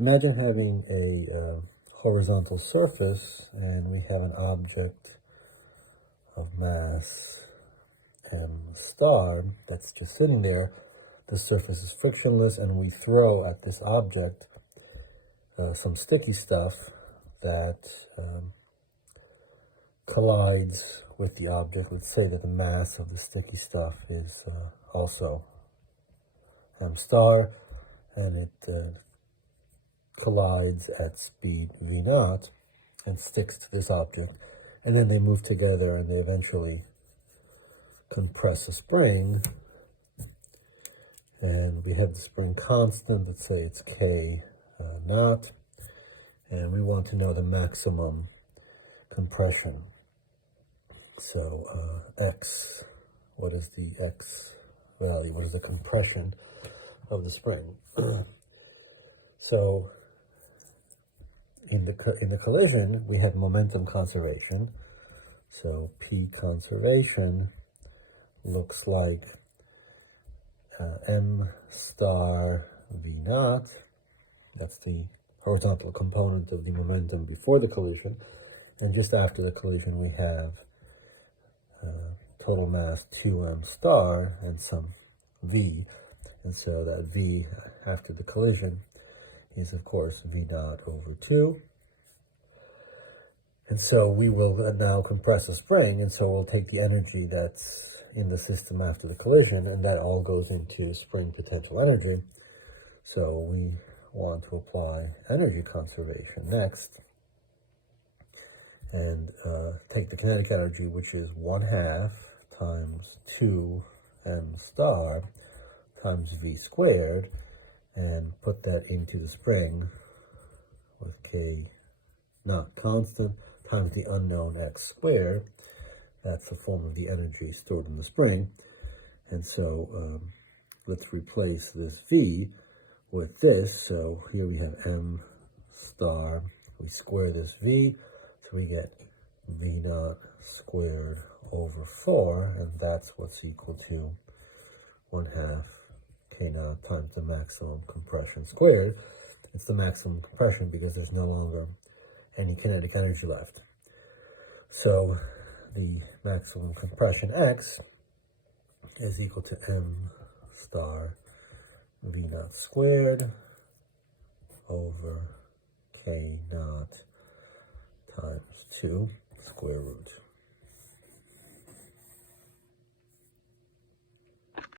Imagine having a horizontal surface, and we have an object of mass m star that's just sitting there. The surface is frictionless, and we throw at this object some sticky stuff that collides with the object. Let's say that the mass of the sticky stuff is also m star, and it collides at speed v naught and sticks to this object, and then they move together and they eventually compress a spring, and we have the spring constant. Let's say it's k naught, and we want to know the maximum compression. So x, what is the x value? What is the compression of the spring? So in the collision, we had momentum conservation. So P conservation looks like m star v naught. That's the horizontal component of the momentum before the collision. And just after the collision, we have total mass 2m star and some v. And so that v after the collision is, of course, v naught over 2. And so we will now compress a spring, and so we'll take the energy that's in the system after the collision, and that all goes into spring potential energy. So we want to apply energy conservation next, and take the kinetic energy, which is 1/2 times 2m star times v squared, and put that into the spring with k naught constant times the unknown x squared. That's the form of the energy stored in the spring. And so let's replace this v with this. So here we have m star. We square this v, so we get v naught squared over 4, and that's what's equal to 1/2 k naught times the maximum compression squared. It's the maximum compression because there's no longer any kinetic energy left. So the maximum compression x is equal to m star v naught squared over k naught times 2 square root.